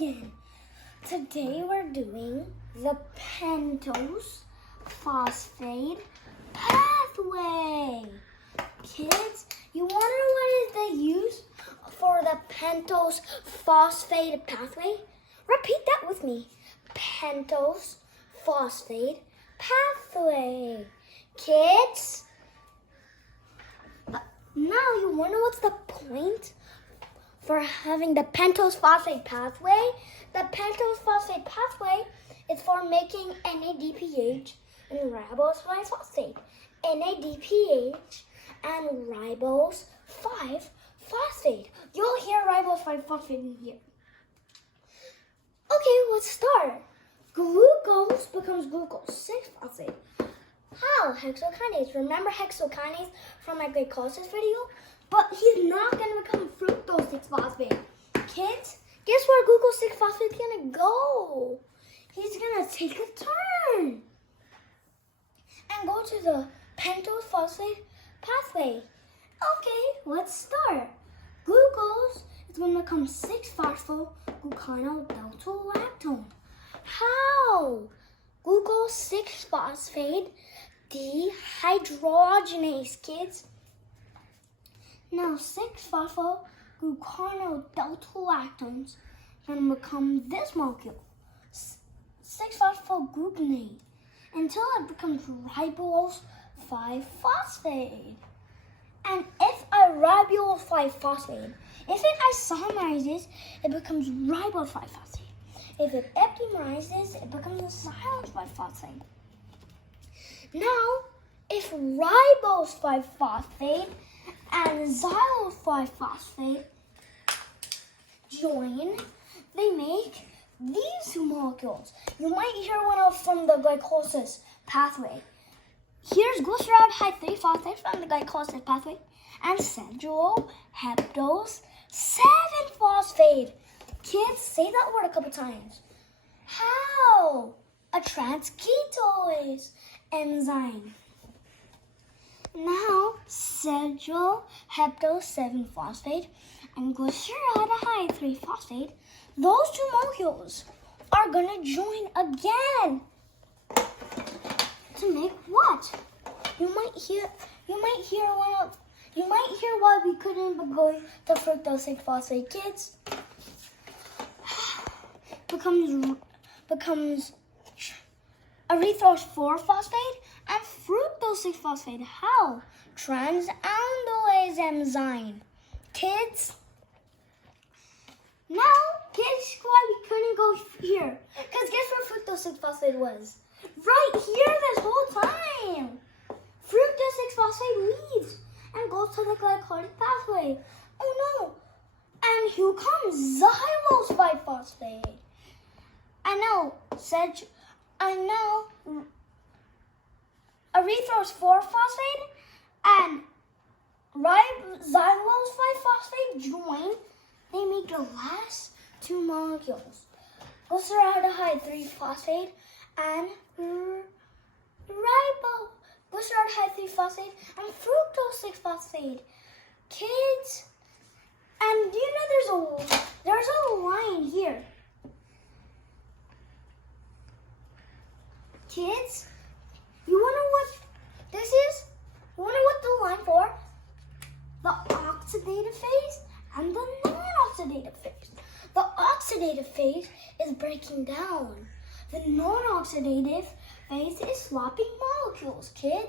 again. Today we're doing the pentose phosphate pathway. Kids, you want to know what is the use for the pentose phosphate pathway? Repeat that with me. Pentose phosphate pathway. Kids, now you wonder what's the point for having the pentose phosphate pathway? The pentose phosphate pathway is for making NADPH and ribose 5-phosphate. NADPH and ribose 5-phosphate. You'll hear ribose 5-phosphate in here. Okay, let's start. Glucose becomes glucose 6-phosphate. How? Hexokinase. Remember hexokinase from my glycolysis video? But he's not going to become fructose 6-phosphate. Kids, guess where glucose 6-phosphate is going to go? He's going to take a turn and go to the pentose phosphate pathway. Okay, let's start. Glucose is going to become 6-phosphoglucosyl-delta-lactone. How? Glucose 6-phosphate dehydrogenase, kids. Now 6-phosphoglucosyl-delta-lactones are going to become this molecule, 6-phosphogluconate, until it becomes ribose 5-phosphate. And if a ribose 5-phosphate, if it isomerizes, it becomes ribose 5-phosphate. If it epimerizes, it becomes a xylose 5-phosphate. Now, if ribose 5-phosphate and xylose 5-phosphate join, they make these two molecules. You might hear one of from the glycolysis pathway. Here's glyceraldehyde 3-phosphate from the glycolysis pathway and heptose 7-phosphate. Kids, say that word a couple times. How? A transketose enzyme. Now, heptose 7-phosphate and glyceraldehyde 3-phosphate, those two molecules are going to join again to make what? You might hear why we couldn't go to fructose 6-phosphate, kids. becomes erythrose 4-phosphate and fructose 6-phosphate. How? Transamylase enzyme. Kids, now guess why we couldn't go here? Because guess where fructose 6-phosphate was? Right here this whole time. Fructose 6-phosphate leaves and goes to the glycolytic pathway. Oh no. And here comes xylose 5-phosphate. I know erythrose 4-phosphate and xylose 5-phosphate join. They make the last two molecules, glyceraldehyde 3-phosphate and glyceraldehyde 3-phosphate and fructose 6-phosphate. Kids, and do you know there's a line here? Kids, you wonder what this is? You wonder what the line for? The oxidative phase and the non-oxidative phase. The oxidative phase is breaking down. The non-oxidative phase is swapping molecules, kids.